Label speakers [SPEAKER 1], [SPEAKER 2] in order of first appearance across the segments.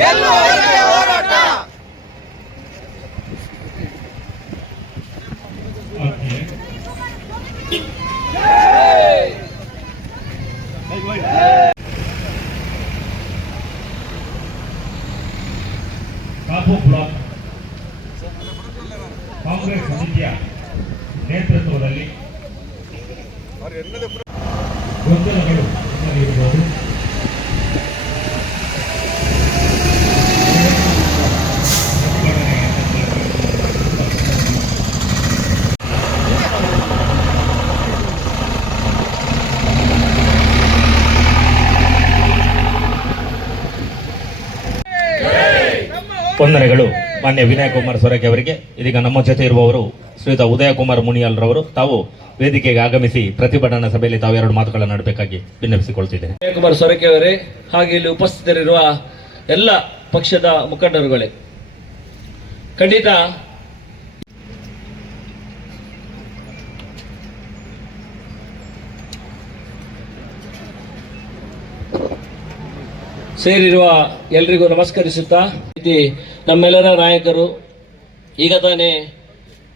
[SPEAKER 1] ಗೆಲ್ಲುವವರೆಗೆ
[SPEAKER 2] ವಂದನೆಗಳು ಮಾನ್ಯ ವಿನಯ ಕುಮಾರ್ ಸೊರಕೆ ಅವರಿಗೆ, ಇದೀಗ ನಮ್ಮ ಜೊತೆ ಇರುವವರು ಶ್ರೀಯುತ ಉದಯ ಕುಮಾರ್ ಮುನಿಯಾಲ್ ರವರು ತಾವು ವೇದಿಕೆಗೆ ಆಗಮಿಸಿ ಪ್ರತಿಭಟನಾ ಸಭೆಯಲ್ಲಿ ತಾವು ಎರಡು ಮಾತುಗಳನ್ನು ಆಡಬೇಕಾಗಿ ವಿನ್ನಪಿಸಿಕೊಳ್ತಿದ್ದೇನೆ
[SPEAKER 3] ವಿಜಯಕುಮಾರ್ ಸೊರಕೆ ಅವರೇ, ಹಾಗೆ ಇಲ್ಲಿ ಉಪಸ್ಥಿತರಿರುವ ಎಲ್ಲ ಪಕ್ಷದ ಮುಖಂಡರುಗಳೇ, ಖಂಡಿತ ಸೇರಿರುವ ಎಲ್ರಿಗೂ ನಮಸ್ಕರಿಸುತ್ತಾ ನಮ್ಮೆಲ್ಲರ ನಾಯಕರು, ಈಗ ತಾನೇ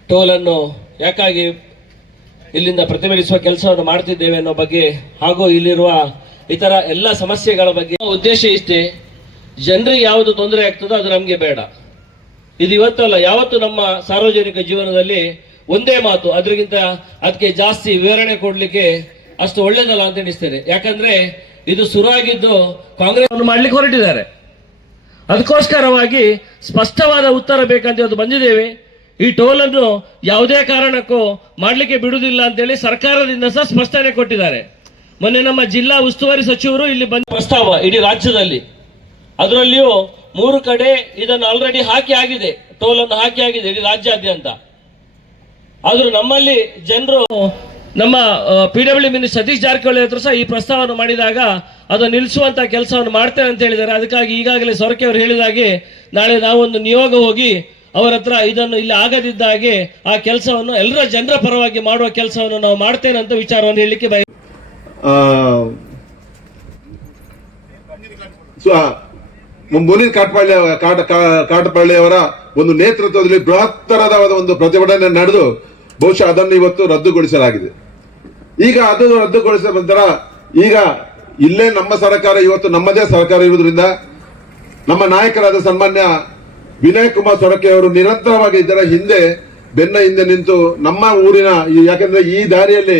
[SPEAKER 3] ಟೋಲನ್ನು ಯಾಕಾಗಿ ಇಲ್ಲಿಂದ ಪ್ರತಿಭಟಿಸುವ ಕೆಲಸವನ್ನು ಮಾಡ್ತಿದ್ದೇವೆ ಅನ್ನೋ ಬಗ್ಗೆ ಹಾಗೂ ಇಲ್ಲಿರುವ ಇತರ ಎಲ್ಲ ಸಮಸ್ಯೆಗಳ ಬಗ್ಗೆ ಉದ್ದೇಶ ಇಷ್ಟೇ. ಜನರಿಗೆ ಯಾವುದು ತೊಂದರೆ ಆಗ್ತದೋ ಅದು ನಮಗೆ ಬೇಡ. ಇದು ಇವತ್ತಲ್ಲ, ಯಾವತ್ತು ನಮ್ಮ ಸಾರ್ವಜನಿಕ ಜೀವನದಲ್ಲಿ ಒಂದೇ ಮಾತು, ಅದರಿಗಿಂತ ಅದಕ್ಕೆ ಜಾಸ್ತಿ ವಿವರಣೆ ಕೊಡಲಿಕ್ಕೆ ಅಷ್ಟು ಒಳ್ಳೇದಲ್ಲ ಅಂತ ಎಣಿಸ್ತೇನೆ. ಯಾಕಂದ್ರೆ ಇದು ಶುರುವಾಗಿದ್ದು ಕಾಂಗ್ರೆಸ್ ಮಾಡ್ಲಿಕ್ಕೆ ಹೊರಟಿದ್ದಾರೆ. ಅದಕ್ಕೋಸ್ಕರವಾಗಿ ಸ್ಪಷ್ಟವಾದ ಉತ್ತರ ಬೇಕಂತ ಇವತ್ತು ಬಂದಿದ್ದೇವೆ. ಈ ಟೋಲನ್ನು ಯಾವುದೇ ಕಾರಣಕ್ಕೂ ಮಾಡಲಿಕ್ಕೆ ಬಿಡುವುದಿಲ್ಲ ಅಂತೇಳಿ ಸರ್ಕಾರದಿಂದ ಸಹ ಸ್ಪಷ್ಟನೆ ಕೊಟ್ಟಿದ್ದಾರೆ. ಮೊನ್ನೆ ನಮ್ಮ ಜಿಲ್ಲಾ ಉಸ್ತುವಾರಿ ಸಚಿವರು ಇಲ್ಲಿ ಬಂದ ಪ್ರಸ್ತಾವ ಇಡೀ ರಾಜ್ಯದಲ್ಲಿ. ಅದರಲ್ಲಿಯೂ ಮೂರು ಕಡೆ ಇದನ್ನು ಆಲ್ರೆಡಿ ಹಾಕಿ ಆಗಿದೆ. ಟೋಲನ್ನು ಹಾಕಿ ಆಗಿದೆ ಇಡೀ ರಾಜ್ಯಾದ್ಯಂತ. ಆದರೂ ನಮ್ಮಲ್ಲಿ ಜನರು ನಮ್ಮ P W minister Satish Jarkiholi ಹತ್ರ ಸಹ ಈ ಪ್ರಸ್ತಾವವನ್ನು ಮಾಡಿದಾಗ ಅದನ್ನು ನಿಲ್ಲಿಸುವಂತ ಕೆಲಸವನ್ನು ಮಾಡ್ತೇವೆ ಅಂತ ಹೇಳಿದ್ದಾರೆ. ಅದಕ್ಕಾಗಿ ಈಗಾಗಲೇ ಸೊರಕೆ ಅವರು ಹೇಳಿದಾಗೆ ನಾಳೆ ನಾವೊಂದು ನಿಯೋಗ ಹೋಗಿ ಅವರ ಹತ್ರ ಇದನ್ನು ಇಲ್ಲಿ ಆಗದಿದ್ದ ಹಾಗೆ ಆ ಕೆಲಸವನ್ನು ಎಲ್ಲರ ಜನರ ಪರವಾಗಿ ಮಾಡುವ ಕೆಲಸವನ್ನು ನಾವು ಮಾಡ್ತೇನೆ ಅಂತ ವಿಚಾರವನ್ನು ಹೇಳಲಿಕ್ಕೆ ಬಯ
[SPEAKER 4] ಮುನೀರ್ ಕಾಟ್ಪಾಳ್ಯ, ಕಾಟ ಕಾಟಪಾಳ್ಯವರ ಒಂದು ನೇತೃತ್ವದಲ್ಲಿ ಬೃಹತ್ತರವಾದ ಒಂದು ಪ್ರತಿಭಟನೆ ನಡೆದು ಬಹುಶಃ ಅದನ್ನು ಇವತ್ತು ರದ್ದುಗೊಳಿಸಲಾಗಿದೆ. ಈಗ ಅದನ್ನು ರದ್ದುಗೊಳಿಸಿದ ನಂತರ ಈಗ ಇಲ್ಲೇ ನಮ್ಮ ಸರ್ಕಾರ ಇವತ್ತು ನಮ್ಮದೇ ಸರ್ಕಾರ ಇರುವುದರಿಂದ ನಮ್ಮ ನಾಯಕರಾದ ಸನ್ಮಾನ್ಯ ವಿನಯ್ ಕುಮಾರ್ ಸೊರಕೆ ಅವರು ನಿರಂತರವಾಗಿ ಇದರ ಹಿಂದೆ, ಬೆನ್ನ ಹಿಂದೆ ನಿಂತು ನಮ್ಮ ಊರಿನ ಯಾಕೆಂದ್ರೆ ಈ ದಾರಿಯಲ್ಲಿ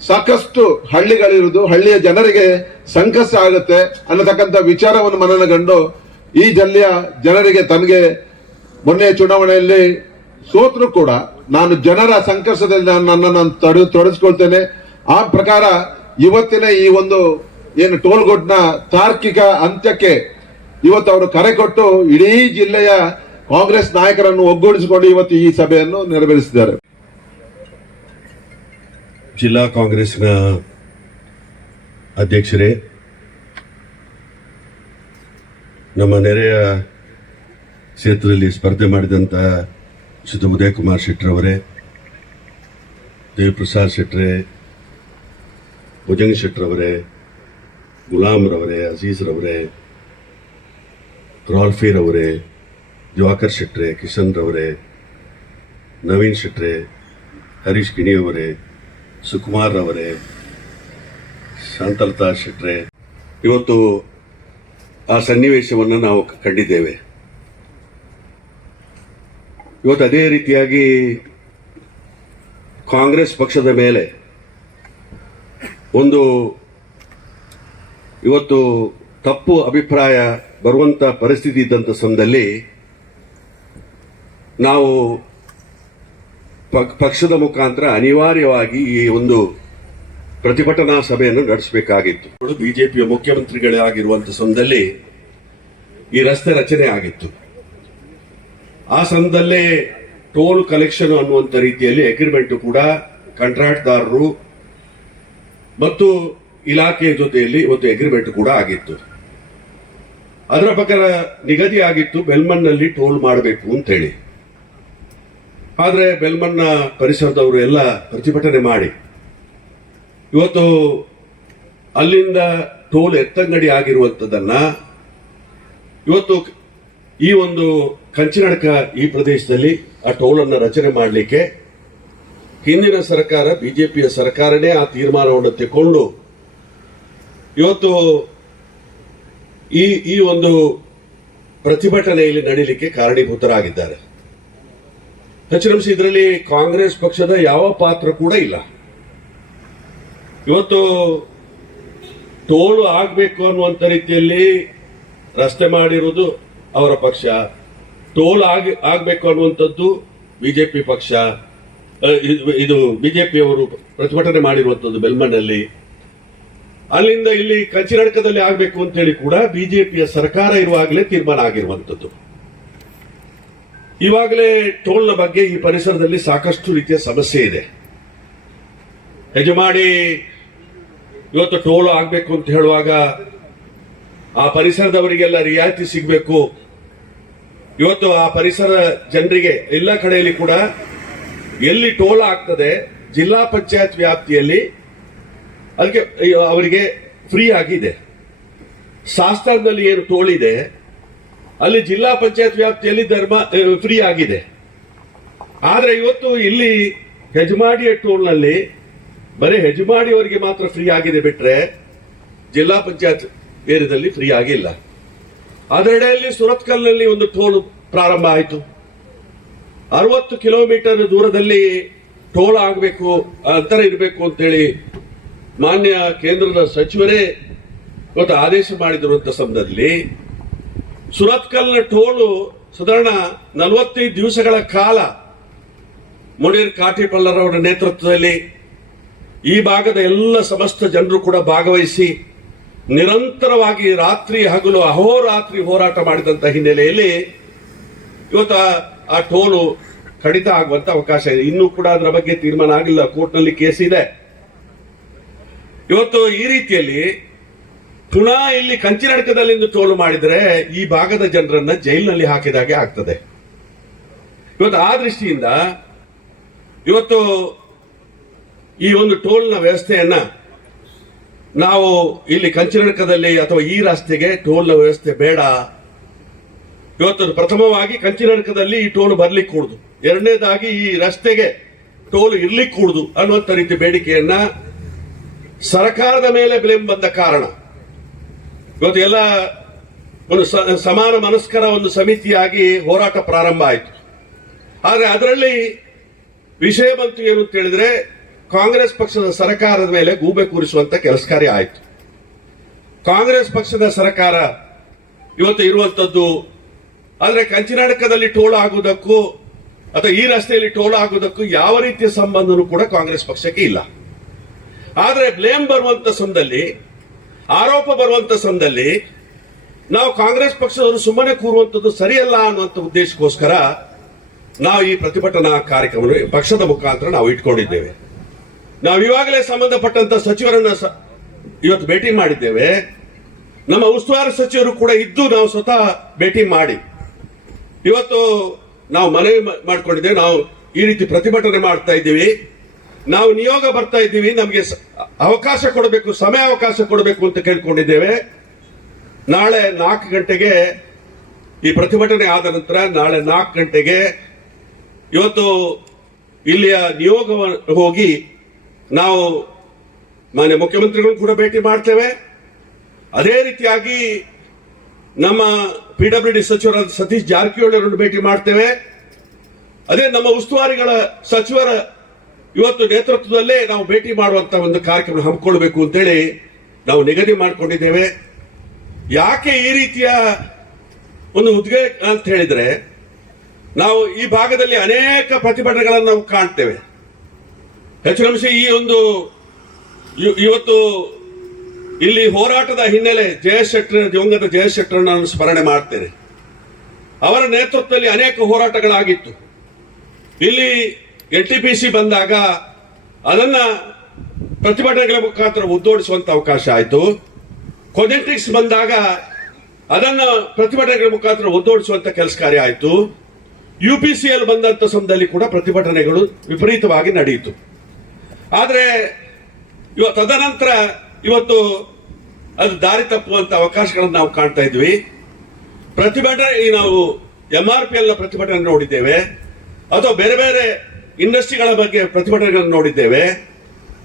[SPEAKER 4] ಸಾಕಷ್ಟು ಹಳ್ಳಿಗಳಿರುವುದು, ಹಳ್ಳಿಯ ಜನರಿಗೆ ಸಂಕಷ್ಟ ಆಗುತ್ತೆ ಅನ್ನತಕ್ಕಂಥ ವಿಚಾರವನ್ನು ಮನನಗಂಡು ಈ ಜಿಲ್ಲೆಯ ಜನರಿಗೆ ತನಗೆ ಮೊನ್ನೆ ಚುನಾವಣೆಯಲ್ಲಿ ಸೋತ್ರು ಕೂಡ ನಾನು ಜನರ ಸಂಕಷ್ಟದಲ್ಲಿ ನಾನು ನನ್ನನ್ನು ತಡೆ ತೊಡಗಿಸ್ಕೊಳ್ತೇನೆ ಆ ಪ್ರಕಾರ ಇವತ್ತಿನ ಈ ಒಂದು ಏನು ಟೋಲ್ಗೋಟ್ನ ತಾರ್ಕಿಕ ಅಂತ್ಯಕ್ಕೆ ಇವತ್ತು ಅವರು ಕರೆ ಕೊಟ್ಟು ಇಡೀ ಜಿಲ್ಲೆಯ ಕಾಂಗ್ರೆಸ್ ನಾಯಕರನ್ನು ಒಗ್ಗೂಡಿಸಿಕೊಂಡು ಇವತ್ತು ಈ ಸಭೆಯನ್ನು ನೆರವೇರಿಸಿದ್ದಾರೆ.
[SPEAKER 5] ಜಿಲ್ಲಾ ಕಾಂಗ್ರೆಸ್ನ ಅಧ್ಯಕ್ಷರೇ, ನಮ್ಮ ನೆರೆಯ ಕ್ಷೇತ್ರದಲ್ಲಿ ಸ್ಪರ್ಧೆ ಮಾಡಿದಂಥ ಶ್ರೀ ಉದಯ್ ಕುಮಾರ್ ಶೆಟ್ಟರವರೇ ದೇವಿಪ್ರಸಾದ್ ಶೆಟ್ರೆ, ಭುಜಂಗ್ ಶೆಟ್ರವರೇ ಗುಲಾಮ್ರವರೇ, ಅಜೀಜ್ರವರೇ ರಾಲ್ಫೀರ್ ರವರೆ ದಿವಾಕರ್ ಶೆಟ್ರೆ ಕಿಶನ್ ರವರೇ ನವೀನ್ ಶೆಟ್ರೆ, ಹರೀಶ್ ಗಿಣಿಯವರೇ ಸುಕುಮಾರ್ ರವರೇ ಶಾಂತಲತಾ ಶೆಟ್ರೆ. ಇವತ್ತು ಆ ಸನ್ನಿವೇಶವನ್ನು ನಾವು ಕಂಡಿದ್ದೇವೆ. ಇವತ್ತು ಅದೇ ರೀತಿಯಾಗಿ ಕಾಂಗ್ರೆಸ್ ಪಕ್ಷದ ಮೇಲೆ ಒಂದು ಇವತ್ತು ತಪ್ಪು ಅಭಿಪ್ರಾಯ ಬರುವಂತ ಪರಿಸ್ಥಿತಿ ಇದ್ದಂಥ ಸಮಯದಲ್ಲಿ ನಾವು ಪಕ್ಷದ ಮುಖಾಂತರ ಅನಿವಾರ್ಯವಾಗಿ ಈ ಒಂದು ಪ್ರತಿಭಟನಾ ಸಭೆಯನ್ನು ನಡೆಸಬೇಕಾಗಿತ್ತು. ಬಿಜೆಪಿಯ ಮುಖ್ಯಮಂತ್ರಿಗಳೇ ಆಗಿರುವಂತ ಸಮಯದಲ್ಲಿ ಈ ರಸ್ತೆ ರಚನೆ ಆಗಿತ್ತು. ಆ ಸಮಯದಲ್ಲೇ ಟೋಲ್ ಕಲೆಕ್ಷನ್ ಅನ್ನುವಂಥ ರೀತಿಯಲ್ಲಿ ಅಗ್ರಿಮೆಂಟ್ ಕೂಡ ಕಾಂಟ್ರಾಕ್ಟ್ದಾರರು ಮತ್ತು ಇಲಾಖೆಯ ಜೊತೆಯಲ್ಲಿ ಇವತ್ತು ಅಗ್ರಿಮೆಂಟ್ ಕೂಡ ಆಗಿತ್ತು. ಅದರ ಪ್ರಕಾರ ನಿಗದಿ ಆಗಿತ್ತು ಬೆಲ್ಮನ್ನಲ್ಲಿ ಟೋಲ್ ಮಾಡಬೇಕು ಅಂತೇಳಿ ಆದರೆ ಬೆಲ್ಮನ್ನ ಪರಿಸರದವರು ಎಲ್ಲ ಪ್ರತಿಭಟನೆ ಮಾಡಿ. ಇವತ್ತು ಅಲ್ಲಿಂದ ಟೋಲ್ ಎತ್ತಂಗಡಿ ಆಗಿರುವಂಥದ್ದನ್ನ ಇವತ್ತು ಈ ಒಂದು ಕಂಚಿನಡಕ ಈ ಪ್ರದೇಶದಲ್ಲಿ ಆ ಟೋಲ್ ಅನ್ನು ರಚನೆ ಮಾಡಲಿಕ್ಕೆ ಹಿಂದಿನ ಸರ್ಕಾರ, ಬಿಜೆಪಿಯ ಸರ್ಕಾರನೇ ಆ ತೀರ್ಮಾನವನ್ನು ತೆಗೆದುಕೊಂಡು ಇವತ್ತು ಈ ಈ ಒಂದು ಪ್ರತಿಭಟನೆಯಲ್ಲಿ ನಡೀಲಿಕ್ಕೆ ಕಾರಣೀಭೂತರಾಗಿದ್ದಾರೆ. ಹೆಚ್ಚಿನಂಶ ಇದರಲ್ಲಿ ಕಾಂಗ್ರೆಸ್ ಪಕ್ಷದ ಯಾವ ಪಾತ್ರ ಕೂಡ ಇಲ್ಲ. ಇವತ್ತು ತೋಳು ಆಗಬೇಕು ಅನ್ನುವಂಥ ರೀತಿಯಲ್ಲಿ ರಸ್ತೆ ಮಾಡಿರುವುದು ಅವರ ಪಕ್ಷ. ಟೋಲ್ ಆಗಿ, ಆಗಬೇಕು ಅನ್ನುವಂಥದ್ದು ಬಿಜೆಪಿ ಪಕ್ಷ. ಇದು- ಬಿಜೆಪಿಯವರು ಪ್ರತಿಭಟನೆ ಮಾಡಿರುವಂಥದ್ದು ಬೆಲ್ಮಣ್ಣಲ್ಲಿ. ಅಲ್ಲಿಂದ ಇಲ್ಲಿ ಕಂಚಿನಡಕದಲ್ಲಿ ಆಗಬೇಕು ಅಂತೇಳಿ ಕೂಡ ಬಿಜೆಪಿಯ ಸರ್ಕಾರ ಇರುವಾಗಲೇ ತೀರ್ಮಾನ ಆಗಿರುವಂಥದ್ದು. ಇವಾಗಲೇ ಟೋಲ್ನ ಬಗ್ಗೆ ಈ ಪರಿಸರದಲ್ಲಿ ಸಾಕಷ್ಟು ರೀತಿಯ ಸಮಸ್ಯೆ ಇದೆ. ಯಜಮಾಡಿ ಇವತ್ತು ಟೋಲ್ ಆಗಬೇಕು ಅಂತ ಹೇಳುವಾಗ ಆ ಪರಿಸರದವರಿಗೆಲ್ಲ ರಿಯಾಯಿತಿ ಸಿಗಬೇಕು. ಇವತ್ತು ಆ ಪರಿಸರ ಜನರಿಗೆ ಎಲ್ಲ ಕಡೆಯಲ್ಲಿ ಕೂಡ ಎಲ್ಲಿ ಟೋಲ್ ಆಗ್ತದೆ, ಜಿಲ್ಲಾ ಪಂಚಾಯತ್ ವ್ಯಾಪ್ತಿಯಲ್ಲಿ ಅದಕ್ಕೆ ಅವರಿಗೆ ಫ್ರೀ ಆಗಿದೆ. ಶಾಸ್ತ್ರದಲ್ಲಿ ಏನು ತೋಳಿದೆ, ಅಲ್ಲಿ ಜಿಲ್ಲಾ ಪಂಚಾಯತ್ ವ್ಯಾಪ್ತಿಯಲ್ಲಿ ಧರ್ಮ ಫ್ರೀ ಆಗಿದೆ. ಆದರೆ ಇವತ್ತು ಇಲ್ಲಿ ಹೆಜಮಾಡಿಯ ಟೋಲ್ನಲ್ಲಿ ಬರೀ ಹೆಜಮಾಡಿಯವರಿಗೆ ಮಾತ್ರ ಫ್ರೀ ಆಗಿದೆ ಬಿಟ್ರೆ ಜಿಲ್ಲಾ ಪಂಚಾಯತ್ ಏರಿಯಾದಲ್ಲಿ ಫ್ರೀ ಆಗಿಲ್ಲ. ಅದರಡೆಯಲ್ಲಿ ಸುರತ್ಕಲ್ನಲ್ಲಿ ಒಂದು ಟೋಲ್ ಪ್ರಾರಂಭ ಆಯಿತು. ಅರವತ್ತು ಕಿಲೋಮೀಟರ್ ದೂರದಲ್ಲಿ ಟೋಲ್ ಆಗಬೇಕು ಅಂತರ ಇರಬೇಕು ಅಂತೇಳಿ ಮಾನ್ಯ ಕೇಂದ್ರದ ಸಚಿವರೇ, ಇವತ್ತು ಆದೇಶ ಮಾಡಿದಿರುವಂತ ಸಂದರ್ಭದಲ್ಲಿ ಸುರತ್ಕಲ್ನ ಟೋಲು ಸಾಧಾರಣ ನಲವತ್ತೈದು ದಿವಸಗಳ ಕಾಲ ಮುನೀರ್ ಕಾಟಿಪಲ್ಲರ್ ಅವರ ನೇತೃತ್ವದಲ್ಲಿ ಈ ಭಾಗದ ಎಲ್ಲ ಸಮಸ್ತ ಜನರು ಕೂಡ ಭಾಗವಹಿಸಿ ನಿರಂತರವಾಗಿ ರಾತ್ರಿ ಹಗಲು ಅಹೋರಾತ್ರಿ ಹೋರಾಟ ಮಾಡಿದಂತ ಹಿನ್ನೆಲೆಯಲ್ಲಿ ಇವತ್ತು ಆ ಟೋಲು ಕಡಿತ ಆಗುವಂತ ಅವಕಾಶ ಇದೆ. ಇನ್ನೂ ಕೂಡ ಅದರ ಬಗ್ಗೆ ತೀರ್ಮಾನ ಆಗಿಲ್ಲ. ಕೋರ್ಟ್ನಲ್ಲಿ ಕೇಸ್ ಇದೆ. ಇವತ್ತು ಈ ರೀತಿಯಲ್ಲಿ ಪುನಃ ಇಲ್ಲಿ ಕಂಚಿನಡಕದಲ್ಲಿ ಟೋಲು ಮಾಡಿದರೆ ಈ ಭಾಗದ ಜನರನ್ನ ಜೈಲಿನಲ್ಲಿ ಹಾಕಿದಾಗೆ ಆಗ್ತದೆ. ಇವತ್ತು ಆ ದೃಷ್ಟಿಯಿಂದ ಇವತ್ತು ಈ ಒಂದು ಟೋಲ್ನ ವ್ಯವಸ್ಥೆಯನ್ನ ನಾವು ಇಲ್ಲಿ ಕಂಚಿನಡಕದಲ್ಲಿ ಅಥವಾ ಈ ರಸ್ತೆಗೆ ಟೋಲ್ನ ವ್ಯವಸ್ಥೆ ಬೇಡ. ಇವತ್ತು ಪ್ರಥಮವಾಗಿ ಕಂಚಿನಡಕದಲ್ಲಿ ಈ ಟೋಲ್ ಬರ್ಲಿಕ್ಕೆ ಕೂಡುದು ಎರಡನೇದಾಗಿ ಈ ರಸ್ತೆಗೆ ಟೋಲ್ ಇರ್ಲಿಕ್ಕೆ ಕೂಡುದು ಅನ್ನುವಂಥ ರೀತಿ ಬೇಡಿಕೆಯನ್ನ ಸರ್ಕಾರದ ಮೇಲೆ ಬ್ಲೇಮ್ ಬಂದ ಕಾರಣ. ಇವತ್ತು ಎಲ್ಲ ಒಂದು ಸಮಾನ ಮನಸ್ಕರ ಒಂದು ಸಮಿತಿಯಾಗಿ ಹೋರಾಟ ಪ್ರಾರಂಭ ಆಯಿತು. ಆದರೆ ಅದರಲ್ಲಿ ವಿಷಯ ಬಂತು ಏನು ಅಂತ ಹೇಳಿದ್ರೆ ಕಾಂಗ್ರೆಸ್ ಪಕ್ಷದ ಸರ್ಕಾರದ ಮೇಲೆ ಗೂಬೆ ಕೂರಿಸುವಂತ ಕೆಲಸ ಕಾರ್ಯ ಆಯಿತು. ಕಾಂಗ್ರೆಸ್ ಪಕ್ಷದ ಸರ್ಕಾರ ಇವತ್ತು ಇರುವಂತದ್ದು, ಆದರೆ ಕಂಚಿನಾಡಕದಲ್ಲಿ ಟೋಲ್ ಆಗುವುದಕ್ಕೂ, ಅಥವಾ ಈ ರಸ್ತೆಯಲ್ಲಿ ಟೋಲ್ ಆಗುವುದಕ್ಕೂ ಯಾವ ರೀತಿಯ ಸಂಬಂಧನೂ ಕೂಡ ಕಾಂಗ್ರೆಸ್ ಪಕ್ಷಕ್ಕೆ ಇಲ್ಲ. ಆದ್ರೆ ಬ್ಲೇಮ್ ಬರುವಂತ ಸಂದಲ್ಲಿ ಆರೋಪ ಬರುವಂತ ಸಂದಲ್ಲಿ ನಾವು ಕಾಂಗ್ರೆಸ್ ಪಕ್ಷದವರು ಸುಮ್ಮನೆ ಕೂರುವಂಥದ್ದು ಸರಿಯಲ್ಲ ಅನ್ನುವಂಥ ಉದ್ದೇಶಕ್ಕೋಸ್ಕರ ನಾವು ಈ ಪ್ರತಿಭಟನಾ ಕಾರ್ಯಕ್ರಮವನ್ನು ಪಕ್ಷದ ಮುಖಾಂತರ ನಾವು ಇಟ್ಕೊಂಡಿದ್ದೇವೆ. ನಾವು ಇವಾಗಲೇ ಸಂಬಂಧಪಟ್ಟಂತ ಸಚಿವರನ್ನ ಇವತ್ತು ಭೇಟಿ ಮಾಡಿದ್ದೇವೆ. ನಮ್ಮ ಉಸ್ತುವಾರಿ ಸಚಿವರು ಕೂಡ ಇದ್ದು ನಾವು ಸ್ವತಃ ಭೇಟಿ ಮಾಡಿ. ಇವತ್ತು ನಾವು ಮನವಿ ಮಾಡ್ಕೊಂಡಿದ್ದೇವೆ. ನಾವು ಈ ರೀತಿ ಪ್ರತಿಭಟನೆ ಮಾಡ್ತಾ ಇದ್ದೀವಿ. ನಾವು ನಿಯೋಗ ಬರ್ತಾ ಇದ್ದೀವಿ, ನಮಗೆ ಅವಕಾಶ ಕೊಡಬೇಕು, ಸಮಯ ಅವಕಾಶ ಕೊಡಬೇಕು ಅಂತ ಕೇಳ್ಕೊಂಡಿದ್ದೇವೆ. ನಾಳೆ ನಾಲ್ಕು ಗಂಟೆಗೆ ಈ ಪ್ರತಿಭಟನೆ ಆದ ನಂತರ ನಾಳೆ ನಾಲ್ಕು ಗಂಟೆಗೆ ಇವತ್ತು ಇಲ್ಲಿಯ ನಿಯೋಗ ಹೋಗಿ ನಾವು ಮಾನ್ಯ ಮುಖ್ಯಮಂತ್ರಿಗಳು ಕೂಡ ಭೇಟಿ ಮಾಡ್ತೇವೆ. ಅದೇ ರೀತಿಯಾಗಿ ನಮ್ಮ ಪಿ ಡಬ್ಲ್ಯೂ ಡಿ ಸಚಿವರಾದ ಸತೀಶ್ ಜಾರಕಿಹೊಳಿ ಅವರನ್ನು ಭೇಟಿ ಮಾಡ್ತೇವೆ. ಅದೇ ನಮ್ಮ ಉಸ್ತುವಾರಿಗಳ ಸಚಿವರ ಇವತ್ತು ನೇತೃತ್ವದಲ್ಲೇ ನಾವು ಭೇಟಿ ಮಾಡುವಂತ ಒಂದು ಕಾರ್ಯಕ್ರಮ ಹಮ್ಮಿಕೊಳ್ಬೇಕು ಅಂತೇಳಿ ನಾವು ನಿಗದಿ ಮಾಡಿಕೊಂಡಿದ್ದೇವೆ. ಯಾಕೆ ಈ ರೀತಿಯ ಒಂದು ಉದ್ವೇಗ ಅಂತ ಹೇಳಿದ್ರೆ, ನಾವು ಈ ಭಾಗದಲ್ಲಿ ಅನೇಕ ಪ್ರತಿಭಟನೆಗಳನ್ನು ನಾವು ಕಾಣ್ತೇವೆ. ಹೆಚ್ಚಿನಂಶ ಈ ಒಂದು ಇವತ್ತು ಇಲ್ಲಿ ಹೋರಾಟದ ಹಿನ್ನೆಲೆ ಜಯೇಶ್ ದಿವಂಗತ ಜಯೇಶ್ ನಾನು ಸ್ಮರಣೆ ಮಾಡ್ತೇನೆ. ಅವರ ನೇತೃತ್ವದಲ್ಲಿ ಅನೇಕ ಹೋರಾಟಗಳಾಗಿತ್ತು. ಇಲ್ಲಿ ಎನ್ ಟಿ ಪಿ ಸಿ ಬಂದಾಗ ಅದನ್ನ ಪ್ರತಿಭಟನೆಗಳ ಮುಖಾಂತರ ಉದ್ದೋಡಿಸುವಂತ ಅವಕಾಶ ಆಯಿತು. ಕೊಜೆಂಟ್ರಿಕ್ಸ್ ಬಂದಾಗ ಅದನ್ನ ಪ್ರತಿಭಟನೆಗಳ ಮುಖಾಂತರ ಒದ್ದೋಡಿಸುವಂತ ಕೆಲಸ ಕಾರ್ಯ ಆಯಿತು. ಯು ಪಿ ಸಿ ಎಲ್ ಬಂದಂತ ಸಮಯದಲ್ಲಿ ಕೂಡ ಪ್ರತಿಭಟನೆಗಳು ವಿಪರೀತವಾಗಿ ನಡೆಯಿತು. ಆದರೆ ಇವತ್ತು ತದನಂತರ ಇವತ್ತು ಅದು ದಾರಿ ತಪ್ಪುವಂತ ಅವಕಾಶಗಳನ್ನು ನಾವು ಕಾಣ್ತಾ ಇದ್ವಿ. ಪ್ರತಿಭಟನೆ ನಾವು ಎಂ ಆರ್ ಪಿ ಎಲ್ ಪ್ರತಿಭಟನೆ ನೋಡಿದ್ದೇವೆ. ಅಥವಾ ಬೇರೆ ಬೇರೆ ಇಂಡಸ್ಟ್ರಿಗಳ ಬಗ್ಗೆ ಪ್ರತಿಭಟನೆಗಳನ್ನು ನೋಡಿದ್ದೇವೆ.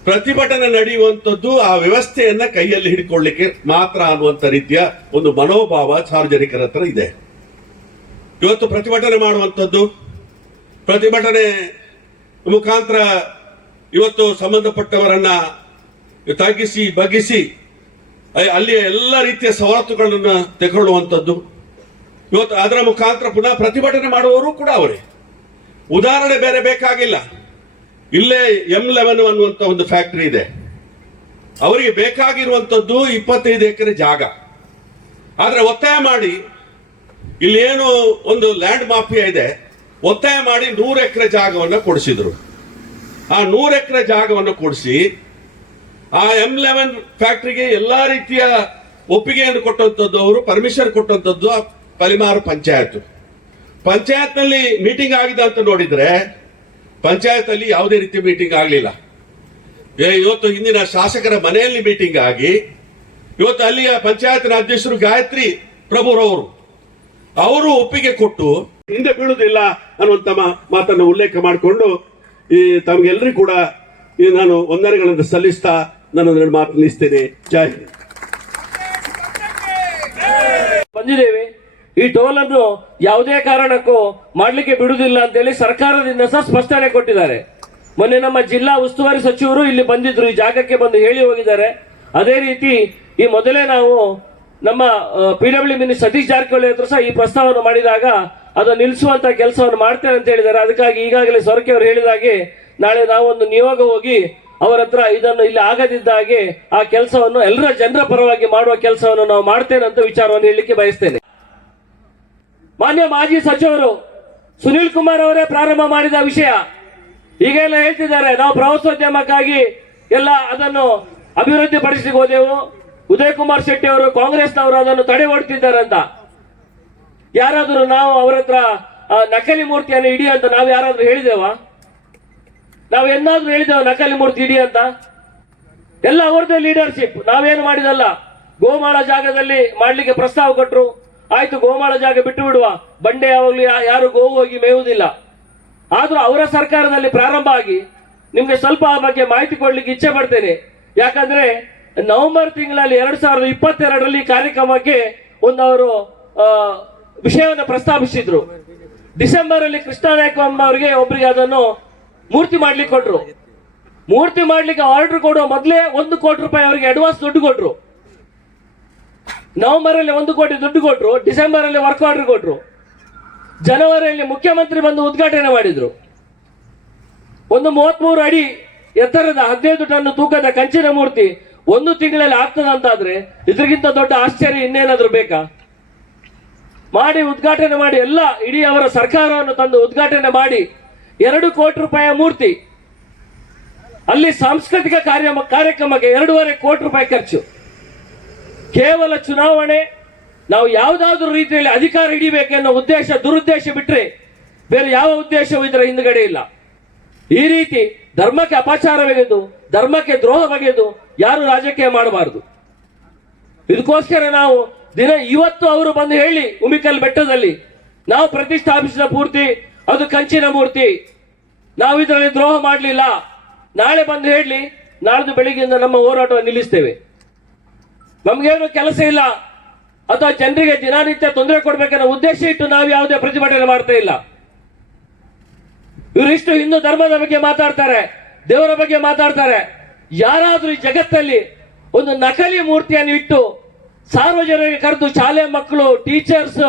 [SPEAKER 5] ಪ್ರತಿಭಟನೆ ನಡೆಯುವಂಥದ್ದು ಆ ವ್ಯವಸ್ಥೆಯನ್ನ ಕೈಯಲ್ಲಿ ಹಿಡ್ಕೊಳ್ಳಿಕ್ಕೆ ಮಾತ್ರ ಅನ್ನುವಂಥ ರೀತಿಯ ಒಂದು ಮನೋಭಾವ ಸಾರ್ವಜನಿಕರ ಹತ್ರ ಇದೆ. ಇವತ್ತು ಪ್ರತಿಭಟನೆ ಮಾಡುವಂಥದ್ದು, ಪ್ರತಿಭಟನೆ ಮುಖಾಂತರ ಇವತ್ತು ಸಂಬಂಧಪಟ್ಟವರನ್ನ ತಗ್ಗಿಸಿ, ಬಗ್ಗಿಸಿ ಅಲ್ಲಿಯ ಎಲ್ಲ ರೀತಿಯ ಸವಲತ್ತುಗಳನ್ನು ತೆಗೊಳ್ಳುವಂಥದ್ದು ಇವತ್ತು ಅದರ ಮುಖಾಂತರ ಪುನಃ ಪ್ರತಿಭಟನೆ ಮಾಡುವವರು ಕೂಡ ಅವರೇ. ಉದಾಹರಣೆ ಬೇರೆ ಬೇಕಾಗಿಲ್ಲ. ಇಲ್ಲೇ ಎಂ ಲೆವೆನ್ ಅನ್ನುವಂಥ ಒಂದು ಫ್ಯಾಕ್ಟರಿ ಇದೆ. ಅವರಿಗೆ ಬೇಕಾಗಿರುವಂಥದ್ದು ಇಪ್ಪತ್ತೈದು ಎಕರೆ ಜಾಗ. ಆದರೆ ಒತ್ತಾಯ ಮಾಡಿ ಇಲ್ಲಿ ಏನು ಒಂದು ಲ್ಯಾಂಡ್ ಮಾಫಿಯಾ ಇದೆ, ಒತ್ತಾಯ ಮಾಡಿ ನೂರು ಎಕರೆ ಜಾಗವನ್ನು ಕೊಡಿಸಿದ್ರು. ಆ ನೂರು ಎಕರೆ ಜಾಗವನ್ನು ಕೊಡಿಸಿ, ಆ ಎಂ ಲೆವೆನ್ ಫ್ಯಾಕ್ಟರಿಗೆ ಎಲ್ಲಾ ರೀತಿಯ ಒಪ್ಪಿಗೆಯನ್ನು ಕೊಟ್ಟಂತದ್ದು ಅವರು ಪರ್ಮಿಷನ್ ಕೊಟ್ಟಂತದ್ದು ಆ ಪಲಿಮಾರು ಪಂಚಾಯತ್ ಪಂಚಾಯತ್ನಲ್ಲಿ ಮೀಟಿಂಗ್ ಆಗಿದೆ ಅಂತ ನೋಡಿದ್ರೆ ಪಂಚಾಯತ್ ಅಲ್ಲಿ ಯಾವುದೇ ರೀತಿ ಮೀಟಿಂಗ್ ಆಗಲಿಲ್ಲ. ಇವತ್ತು ಹಿಂದಿನ ಶಾಸಕರ ಮನೆಯಲ್ಲಿ ಮೀಟಿಂಗ್ ಆಗಿ ಇವತ್ತು ಅಲ್ಲಿಯ ಪಂಚಾಯತ್ನ ಅಧ್ಯಕ್ಷರು ಗಾಯತ್ರಿ ಪ್ರಭುರವರು, ಅವರು ಒಪ್ಪಿಗೆ ಕೊಟ್ಟು ಹಿಂದೆ ಬೀಳುವುದಿಲ್ಲ ಅನ್ನುವಂತ ಮಾತನ್ನು ಉಲ್ಲೇಖ ಮಾಡಿಕೊಂಡು ಈ ತಮಗೆಲ್ಲರಿಗೂ ಕೂಡ ನಾನು ವಂದನೆಗಳನ್ನು ಸಲ್ಲಿಸ್ತಾ ನಾನು ನನ್ನ ಮಾತು ನಿಲ್ಲಿಸ್ತೇನೆ ಜೈ
[SPEAKER 3] ಬಂದಿದ್ದೇವೆ. ಈ ಟೋಲನ್ನು ಯಾವುದೇ ಕಾರಣಕ್ಕೂ ಮಾಡಲಿಕ್ಕೆ ಬಿಡುವುದಿಲ್ಲ ಅಂತೇಳಿ ಸರ್ಕಾರದಿಂದ ಸಹ ಸ್ಪಷ್ಟನೆ ಕೊಟ್ಟಿದ್ದಾರೆ. ಮೊನ್ನೆ ನಮ್ಮ ಜಿಲ್ಲಾ ಉಸ್ತುವಾರಿ ಸಚಿವರು ಇಲ್ಲಿ ಬಂದಿದ್ರು, ಈ ಜಾಗಕ್ಕೆ ಬಂದು ಹೇಳಿ ಹೋಗಿದ್ದಾರೆ. ಅದೇ ರೀತಿ ಈ ಮೊದಲೇ ನಾವು ನಮ್ಮ P W mini Satish Jarkiholi ಹತ್ರ ಸಹ ಈ ಪ್ರಸ್ತಾವವನ್ನು ಮಾಡಿದಾಗ ಅದು ನಿಲ್ಲಿಸುವಂತ ಕೆಲಸವನ್ನು ಮಾಡ್ತೇನೆ ಅಂತ ಹೇಳಿದ್ದಾರೆ. ಅದಕ್ಕಾಗಿ ಈಗಾಗಲೇ ಸೊರಕೆ ಅವರು ಹೇಳಿದ ಹಾಗೆ ನಾಳೆ ನಾವೊಂದು ನಿಯೋಗ ಹೋಗಿ ಅವರ ಹತ್ರ ಇದನ್ನು ಇಲ್ಲಿ ಆಗದಿದ್ದ ಹಾಗೆ ಆ ಕೆಲಸವನ್ನು ಎಲ್ಲರ ಜನರ ಪರವಾಗಿ ಮಾಡುವ ಕೆಲಸವನ್ನು ನಾವು ಮಾಡ್ತೇನೆ ಅಂತ ವಿಚಾರವನ್ನು ಹೇಳಲಿಕ್ಕೆ ಬಯಸ್ತೇನೆ. ಮಾನ್ಯ ಮಾಜಿ ಸಚಿವರು ಸುನೀಲ್ ಕುಮಾರ್ ಅವರೇ ಪ್ರಾರಂಭ ಮಾಡಿದ ವಿಷಯ. ಈಗೆಲ್ಲ ಹೇಳ್ತಿದ್ದಾರೆ, ನಾವು ಪ್ರವಾಸೋದ್ಯಮಕ್ಕಾಗಿ ಎಲ್ಲ ಅದನ್ನು ಅಭಿವೃದ್ಧಿ ಪಡಿಸಿ ಹೋದೆವು ಉದಯ್ ಕುಮಾರ್ ಶೆಟ್ಟಿ ಅವರು ಕಾಂಗ್ರೆಸ್ನವರು ಅದನ್ನು ತಡೆ ಹೊಡ್ತಿದ್ದಾರೆ ಅಂತ ಯಾರಾದರೂ ನಾವು ಅವರ ಹತ್ರ ನಕಲಿ ಮೂರ್ತಿಯನ್ನು ಇಡಿ ಅಂತ ನಾವು ಯಾರಾದರೂ ಹೇಳಿದೇವ? ನಾವು ಎನ್ನಾದ್ರೂ ಹೇಳಿದೆವು ನಕಲಿ ಮೂರ್ತಿ ಇಡಿ ಅಂತ? ಎಲ್ಲ ಅವರದೇ ಲೀಡರ್ಶಿಪ್ ನಾವೇನು ಮಾಡಿದಲ್ಲ? ಗೋಮಾಳ ಜಾಗದಲ್ಲಿ ಮಾಡಲಿಕ್ಕೆ ಪ್ರಸ್ತಾವ ಕೊಟ್ರು. ಆಯ್ತು, ಗೋಮಾಳ ಜಾಗ ಬಿಟ್ಟು ಬಿಡುವ. ಬಂಡೆ ಯಾವಾಗಲೂ ಯಾರು ಗೋವು ಹೋಗಿ ಮೇಯುವುದಿಲ್ಲ. ಆದ್ರೂ ಅವರ ಸರ್ಕಾರದಲ್ಲಿ ಪ್ರಾರಂಭ ಆಗಿ ನಿಮ್ಗೆ ಸ್ವಲ್ಪ ಆ ಬಗ್ಗೆ ಮಾಹಿತಿ ಕೊಡ್ಲಿಕ್ಕೆ ಇಚ್ಛೆ ಪಡ್ತೇನೆ. ಯಾಕಂದ್ರೆ ನವೆಂಬರ್ ತಿಂಗಳಲ್ಲಿ ಎರಡ್ ಸಾವಿರದ ಇಪ್ಪತ್ತೆರಡರಲ್ಲಿ ಕಾರ್ಯಕ್ರಮಕ್ಕೆ ಒಂದು ಅವರು ವಿಷಯವನ್ನು ಪ್ರಸ್ತಾಪಿಸಿದ್ರು. ಡಿಸೆಂಬರ್ ಅಲ್ಲಿ ಕೃಷ್ಣ ನಾಯ್ಕ ಅವರಿಗೆ ಒಬ್ಬರಿಗೆ ಅದನ್ನು ಮೂರ್ತಿ ಮಾಡ್ಲಿಕ್ಕೆ ಕೊಟ್ರು. ಮೂರ್ತಿ ಮಾಡ್ಲಿಕ್ಕೆ ಆರ್ಡರ್ ಕೊಡುವ ಮೊದಲೇ ಒಂದು ಕೋಟಿ ರೂಪಾಯಿ ಅವರಿಗೆ ಅಡ್ವಾನ್ಸ್ ದುಡ್ಡು ಕೊಟ್ರು. ನವೆಂಬರ್ ಅಲ್ಲಿ ಒಂದು ಕೋಟಿ ದುಡ್ಡು ಕೊಟ್ಟರು ಡಿಸೆಂಬರ್ ಅಲ್ಲಿ ವರ್ಕ್ ಆರ್ಡರ್ ಕೊಟ್ಟರು ಜನವರಿಯಲ್ಲಿ ಮುಖ್ಯಮಂತ್ರಿ ಬಂದು ಉದ್ಘಾಟನೆ ಮಾಡಿದ್ರು. ಒಂದು ಮೂವತ್ಮೂರು ಅಡಿ ಎತ್ತರದ ಹದಿನೈದು ಟನ್ ತೂಕದ ಕಂಚಿನ ಮೂರ್ತಿ ಒಂದು ತಿಂಗಳಲ್ಲಿ ಆಗ್ತದಂತಾದ್ರೆ ಇದಕ್ಕಿಂತ ದೊಡ್ಡ ಆಶ್ಚರ್ಯ ಇನ್ನೇನಾದ್ರೂ ಬೇಕಾ? ಮಾಡಿ ಉದ್ಘಾಟನೆ ಮಾಡಿ ಎಲ್ಲ ಇಡೀ ಅವರ ಸರ್ಕಾರವನ್ನು ತಂದು ಉದ್ಘಾಟನೆ ಮಾಡಿ ಎರಡು ಕೋಟಿ ರೂಪಾಯಿಯ ಮೂರ್ತಿ. ಅಲ್ಲಿ ಸಾಂಸ್ಕೃತಿಕ ಕಾರ್ಯ ಕಾರ್ಯಕ್ರಮಕ್ಕೆ ಎರಡೂವರೆ ಕೋಟಿ ರೂಪಾಯಿ ಖರ್ಚು. ಕೇವಲ ಚುನಾವಣೆ, ನಾವು ಯಾವುದಾದ್ರೂ ರೀತಿಯಲ್ಲಿ ಅಧಿಕಾರ ಹಿಡಿಬೇಕೆನ್ನೋ ಉದ್ದೇಶ, ದುರುದ್ದೇಶ ಬಿಟ್ಟರೆ ಬೇರೆ ಯಾವ ಉದ್ದೇಶವೂ ಇದರ ಹಿಂದುಗಡೆ ಇಲ್ಲ. ಈ ರೀತಿ ಧರ್ಮಕ್ಕೆ ಅಪಚಾರ ಬಗೆದು ಧರ್ಮಕ್ಕೆ ದ್ರೋಹ ಬಗೆದು ಯಾರು ರಾಜಕೀಯ ಮಾಡಬಾರದು. ಇದಕ್ಕೋಸ್ಕರ ನಾವು ದಿನ ಇವತ್ತು ಅವರು ಬಂದು ಹೇಳಿ, ಉಮಿಕಲ್ ಬೆಟ್ಟದಲ್ಲಿ, ನಾವು ಪ್ರತಿಷ್ಠಾಪಿಸಿದ ಪೂರ್ತಿ ಅದು ಕಂಚಿನ ಮೂರ್ತಿ. ನಾವು ಇದರಲ್ಲಿ ದ್ರೋಹ ಮಾಡಲಿಲ್ಲ. ನಾಳೆ ಬಂದು ಹೇಳಿ, ನಾಳ್ದು ಬೆಳಿಗ್ಗೆಯಿಂದ ನಮ್ಮ ಹೋರಾಟವನ್ನು ನಿಲ್ಲಿಸ್ತೇವೆ. ನಮ್ಗೇನು ಕೆಲಸ ಇಲ್ಲ. ಅಥವಾ ಜನರಿಗೆ ದಿನನಿತ್ಯ ತೊಂದರೆ ಕೊಡ್ಬೇಕನ್ನೋ ಉದ್ದೇಶ ಇಟ್ಟು ನಾವು ಯಾವುದೇ ಪ್ರತಿಭಟನೆ ಮಾಡ್ತಾ ಇಲ್ಲ. ಇವರಿಷ್ಟು ಹಿಂದೂ ಧರ್ಮದ ಬಗ್ಗೆ ಮಾತಾಡ್ತಾರೆ, ದೇವರ ಬಗ್ಗೆ ಮಾತಾಡ್ತಾರೆ. ಯಾರಾದರೂ ಈ ಜಗತ್ತಲ್ಲಿ ಒಂದು ನಕಲಿ ಮೂರ್ತಿಯನ್ನು ಇಟ್ಟು ಸಾರ್ವಜನಿಕರಿಗೆ ಕರೆದು ಶಾಲೆ ಮಕ್ಕಳು ಟೀಚರ್ಸ್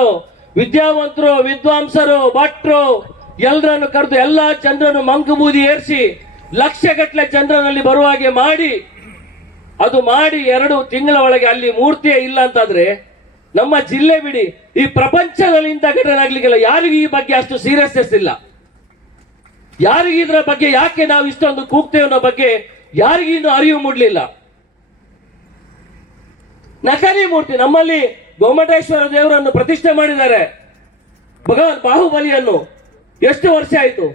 [SPEAKER 3] ವಿದ್ಯಾವಂತರು, ವಿದ್ವಾಂಸರು, ಭಟ್ರು ಎಲ್ಲರನ್ನು ಕರೆದು ಎಲ್ಲಾ ಜನರನ್ನು ಮಂಕು ಬೂದಿ ಏರಿಸಿ ಲಕ್ಷಗಟ್ಟಲೆ ಜನರಲ್ಲಿ ಬರುವ ಹಾಗೆ ಮಾಡಿ ಅದು ಮಾಡಿ ಎರಡು ತಿಂಗಳ ಒಳಗೆ ಅಲ್ಲಿ ಮೂರ್ತಿಯೇ ಇಲ್ಲ ಅಂತಾದ್ರೆ ನಮ್ಮ ಜಿಲ್ಲೆ ಬಿಡಿ, ಈ ಪ್ರಪಂಚದಲ್ಲಿ ಇಂಥ ಘಟನೆ ಆಗ್ಲಿಕ್ಕಿಲ್ಲ. ಯಾರಿಗೂ ಈ ಬಗ್ಗೆ ಅಷ್ಟು ಸೀರಿಯಸ್ನೆಸ್ ಇಲ್ಲ. ಯಾರಿಗೂ ಇದರ ಬಗ್ಗೆ ಯಾಕೆ ನಾವು ಇಷ್ಟೊಂದು ಕೂಗ್ತೇವೆ ಅನ್ನೋ ಬಗ್ಗೆ ಯಾರಿಗೂ ಇನ್ನು ಅರಿವು ಮೂಡಲಿಲ್ಲ. ನಕಲಿ ಮೂರ್ತಿ, ನಮ್ಮಲ್ಲಿ ಗೊಮ್ಮಟೇಶ್ವರ ದೇವರನ್ನು ಪ್ರತಿಷ್ಠೆ ಮಾಡಿದ್ದಾರೆ. ಭಗವಾನ್ ಬಾಹುಬಲಿಯನ್ನು ಎಷ್ಟು ವರ್ಷ ಆಯಿತು?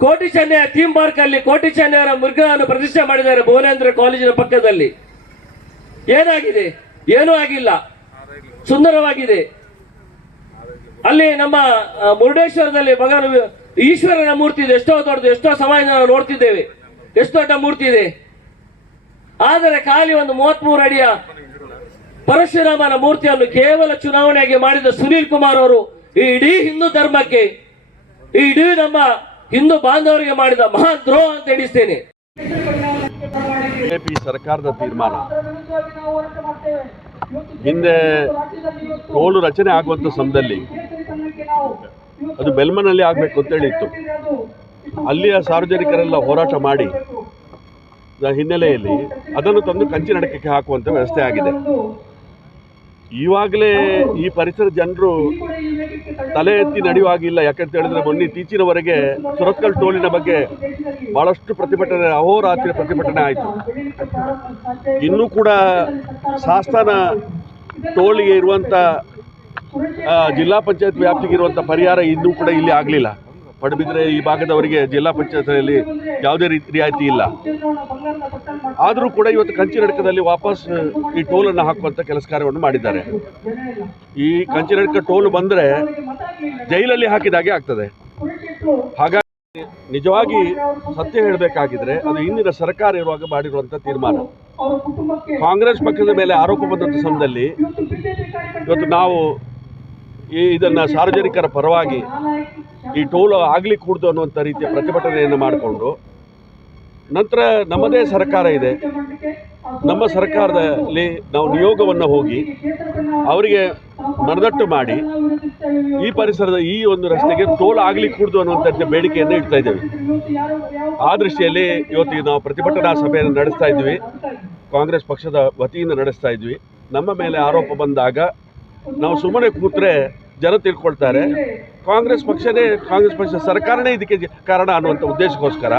[SPEAKER 3] ಕೋಟಿ ಚೆನ್ನೈಯ ಥೀಮ್ ಪಾರ್ಕ್ ಅಲ್ಲಿ ಕೋಟಿ ಚೆನ್ನೈಯರ ಮೃಗವನ್ನು ಪ್ರತಿಷ್ಠೆ ಮಾಡಿದ್ದಾರೆ ಭುವನೇಂದ್ರ ಕಾಲೇಜಿನ ಪಕ್ಕದಲ್ಲಿ. ಏನಾಗಿದೆ? ಏನೂ ಆಗಿಲ್ಲ. ಸುಂದರವಾಗಿದೆ. ಅಲ್ಲಿ ನಮ್ಮ ಮುರುಡೇಶ್ವರದಲ್ಲಿ ಭಗವಾನ್ ಈಶ್ವರನ ಮೂರ್ತಿ ಇದೆ. ಎಷ್ಟೋ ದೊಡ್ಡದು, ಎಷ್ಟೋ ಸಮಯ ನೋಡ್ತಿದ್ದೇವೆ. ಎಷ್ಟು ದೊಡ್ಡ ಮೂರ್ತಿ ಇದೆ. ಆದರೆ ಖಾಲಿ ಒಂದು ಮೂವತ್ಮೂರು ಅಡಿಯ ಪರಶುರಾಮನ ಮೂರ್ತಿಯನ್ನು ಕೇವಲ ಚುನಾವಣೆಗೆ ಮಾಡಿದ ಸುನೀಲ್ ಕುಮಾರ್ ಅವರು ಈ ಇಡೀ ಹಿಂದೂ ಧರ್ಮಕ್ಕೆ ಈ ಇಡೀ ನಮ್ಮ ಹಿಂದೂ ಬಾಂಧವರಿಗೆ ಮಾಡಿದ ಮಹಾ ದ್ರೋಹ ಅಂತ ಎಣಿಸ್ತೇನೆ
[SPEAKER 5] ಬಿಜೆಪಿ ಸರ್ಕಾರದ ತೀರ್ಮಾನ. ಹಿಂದೆ ಕೋಲು ರಚನೆ ಆಗುವಂಥ ಸಮಯದಲ್ಲಿ ಅದು ಬೆಲ್ಮನಲ್ಲಿ ಆಗಬೇಕು ಅಂತ ಹೇಳಿತ್ತು. ಅಲ್ಲಿಯ ಸಾರ್ವಜನಿಕರೆಲ್ಲ ಹೋರಾಟ ಮಾಡಿ ಹಿನ್ನೆಲೆಯಲ್ಲಿ ಅದನ್ನು ತಂದು ಕಂಚಿನಡಕಕ್ಕೆ ಹಾಕುವಂಥ ವ್ಯವಸ್ಥೆ ಆಗಿದೆ. ಈವಾಗಲೇ ಈ ಪರಿಸರ ಜನರು ತಲೆ ಎತ್ತಿ ನಡೆಯುವಾಗಿಲ್ಲ. ಯಾಕಂತ ಹೇಳಿದ್ರೆ ಮೊನ್ನೆ ಇತ್ತೀಚಿನವರೆಗೆ ಸುರತ್ಕಲ್ ಟೋಲಿನ ಬಗ್ಗೆ ಬಹಳಷ್ಟು ಪ್ರತಿಭಟನೆ, ಅಹೋರಾತ್ರಿ ಪ್ರತಿಭಟನೆ ಆಯಿತು. ಇನ್ನೂ ಕೂಡ ಶಾಸ್ತಾನ ಟೋಲಿಗೆ ಇರುವಂಥ ಜಿಲ್ಲಾ ಪಂಚಾಯತ್ ವ್ಯಾಪ್ತಿಗೆ ಇರುವಂಥ ಪರಿಹಾರ ಇನ್ನೂ ಕೂಡ ಇಲ್ಲಿ ಆಗಲಿಲ್ಲ. ಪಡುಬಿದ್ರೆ ಈ ಭಾಗದವರಿಗೆ ಜಿಲ್ಲಾ ಪಂಚಾಯತ್ನಲ್ಲಿ ಯಾವುದೇ ರೀತಿ ರಿಯಾಯಿತಿ ಇಲ್ಲ. ಆದರೂ ಕೂಡ ಇವತ್ತು ಕಂಚಿನಡಕದಲ್ಲಿ ವಾಪಸ್, ಈ ಟೋಲನ್ನು ಹಾಕುವಂಥ ಕೆಲಸ ಕಾರ್ಯವನ್ನು ಮಾಡಿದ್ದಾರೆ. ಈ ಕಂಚಿನಡಕ ಟೋಲ್ ಬಂದರೆ ಜೈಲಲ್ಲಿ ಹಾಕಿದಾಗೆ ಆಗ್ತದೆ. ಹಾಗಾಗಿ ನಿಜವಾಗಿ ಸತ್ಯ ಹೇಳಬೇಕಾಗಿದ್ರೆ ಅದು ಹಿಂದಿನ ಸರ್ಕಾರ ಇರುವಾಗ ಮಾಡಿರುವಂಥ ತೀರ್ಮಾನ. ಕಾಂಗ್ರೆಸ್ ಪಕ್ಷದ ಮೇಲೆ ಆರೋಪ ಬಂದಂಥ ಸಮಯದಲ್ಲಿ ಇವತ್ತು ನಾವು ಈ ಇದನ್ನು ಸಾರ್ವಜನಿಕರ ಪರವಾಗಿ ಈ ಟೋಲ್ ಆಗಲಿ ಕೂಡ್ದು ಅನ್ನುವಂಥ ರೀತಿಯ ಪ್ರತಿಭಟನೆಯನ್ನು ಮಾಡಿಕೊಂಡು ನಂತರ ನಮ್ಮದೇ ಸರ್ಕಾರ ಇದೆ. ನಮ್ಮ ಸರ್ಕಾರದಲ್ಲಿ ನಾವು ನಿಯೋಗವನ್ನು ಹೋಗಿ ಅವರಿಗೆ ಮನದಟ್ಟು ಮಾಡಿ ಈ ಪರಿಸರದ ಈ ಒಂದು ರಸ್ತೆಗೆ ಟೋಲ್ ಆಗಲಿ ಕೂಡ್ದು ಅನ್ನುವಂಥ ಬೇಡಿಕೆಯನ್ನು ಇಡ್ತಾ ಇದ್ದೇವೆ. ಆ ದೃಷ್ಟಿಯಲ್ಲಿ ಇವತ್ತಿಗೆ ನಾವು ಪ್ರತಿಭಟನಾ ಸಭೆಯನ್ನು ನಡೆಸ್ತಾ ಇದ್ವಿ. ಕಾಂಗ್ರೆಸ್ ಪಕ್ಷದ ವತಿಯಿಂದ ನಡೆಸ್ತಾ ಇದ್ವಿ. ನಮ್ಮ ಮೇಲೆ ಆರೋಪ ಬಂದಾಗ ನಾವು ಸುಮ್ಮನೆ ಕೂತ್ರೆ ಜನ ತಿಳ್ಕೊಳ್ತಾರೆ. ಕಾಂಗ್ರೆಸ್ ಪಕ್ಷನೇ ಕಾಂಗ್ರೆಸ್ ಪಕ್ಷ ಸರ್ಕಾರನೇ ಇದಕ್ಕೆ ಕಾರಣ ಅನ್ನುವಂಥ ಉದ್ದೇಶಕ್ಕೋಸ್ಕರ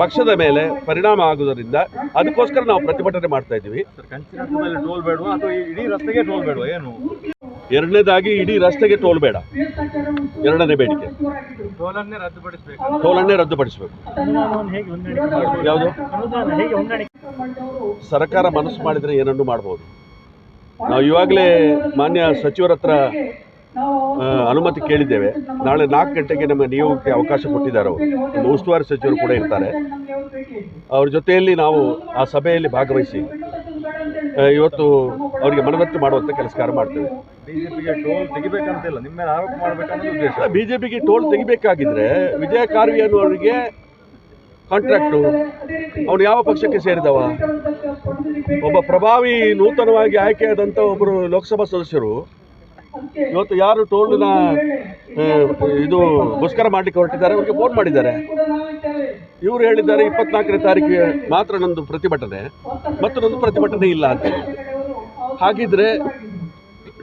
[SPEAKER 5] ಪಕ್ಷದ ಮೇಲೆ ಪರಿಣಾಮ ಆಗುವುದರಿಂದ ಅದಕ್ಕೋಸ್ಕರ ನಾವು ಪ್ರತಿಭಟನೆ ಮಾಡ್ತಾ ಇದ್ದೀವಿ.
[SPEAKER 1] ಕಂಚಿನಟ್ಟದಲ್ಲಿ ಟೋಲ್ ಬೇಡವಾ ಅಥವಾ ಇಡೀ ರಸ್ತೆಗೆ ಟೋಲ್ ಬೇಡವಾ? ಏನು?
[SPEAKER 5] ಎರಡನೇದಾಗಿ ಇಡೀ ರಸ್ತೆಗೆ ಟೋಲ್ ಬೇಡ. ಎರಡನೇ ಬೇಡಿಕೆ.
[SPEAKER 1] ಟೋಲನ್ನೇ ರದ್ದುಪಡಿಸಬೇಕು.
[SPEAKER 5] ಟೋಲನ್ನೇ ರದ್ದುಪಡಿಸಬೇಕು.
[SPEAKER 1] ಹೇಗೆ ಹೊಂದಾಣಿಕೆ ಮಾಡ್ಬೋದು?
[SPEAKER 5] ಯಾವುದು? ಸರ್ಕಾರ ಮನಸ್ಸು ಮಾಡಿದರೆ ಏನನ್ನು ಮಾಡ್ಬೋದು. ನಾವು ಇವಾಗಲೇ ಮಾನ್ಯ ಸಚಿವರ ಹತ್ರ ಅನುಮತಿ ಕೇಳಿದ್ದೇವೆ. ನಾಳೆ ನಾಲ್ಕು ಗಂಟೆಗೆ ನಮ್ಮ ನಿಯೋಗಕ್ಕೆ ಅವಕಾಶ ಕೊಟ್ಟಿದ್ದಾರೆ ಅವರು. ನಮ್ಮ ಉಸ್ತುವಾರಿ ಸಚಿವರು ಕೂಡ ಇರ್ತಾರೆ. ಅವ್ರ ಜೊತೆಯಲ್ಲಿ ನಾವು ಆ ಸಭೆಯಲ್ಲಿ ಭಾಗವಹಿಸಿ ಇವತ್ತು ಅವರಿಗೆ ಮನವರಿಕೆ ಮಾಡುವಂಥ ಕೆಲಸ ಕಾರ್ಯ ಮಾಡ್ತೇವೆ.
[SPEAKER 1] ಬಿಜೆಪಿಗೆ ಟೋಲ್ ತೆಗಿಬೇಕಂತಿಲ್ಲ. ನಿಮ್ಮ ಮೇಲೆ ಆರೋಪ ಮಾಡ್ಬೇಕನ್ನೋದು ಉದ್ದೇಶ.
[SPEAKER 5] ಬಿ ಜೆ ಪಿಗೆ ಟೋಲ್ ತೆಗಿಬೇಕಾಗಿದ್ರೆ ವಿಜಯ ಕಾರ್ವಿ ಅನ್ನುವರಿಗೆ ಕಾಂಟ್ರಾಕ್ಟು ಅವನು ಯಾವ ಪಕ್ಷಕ್ಕೆ ಸೇರಿದವ? ಒಬ್ಬ ಪ್ರಭಾವಿ ನೂತನವಾಗಿ ಆಯ್ಕೆಯಾದಂಥ ಒಬ್ಬರು ಲೋಕಸಭಾ ಸದಸ್ಯರು ಇವತ್ತು ಯಾರು ಟೋಲ್ನ ಇದು ಮುಷ್ಕರ ಮಾಡಲಿಕ್ಕೆ ಹೊರಟಿದ್ದಾರೆ ಅವರಿಗೆ ಫೋನ್ ಮಾಡಿದ್ದಾರೆ. ಇವರು ಹೇಳಿದ್ದಾರೆ ಇಪ್ಪತ್ನಾಲ್ಕನೇ ತಾರೀಕಿಗೆ ಮಾತ್ರ ನಂದು ಪ್ರತಿಭಟನೆ ಮತ್ತು ನಂದು ಪ್ರತಿಭಟನೆ. ಇಲ್ಲ ಅಂತ. ಹಾಗಿದ್ರೆ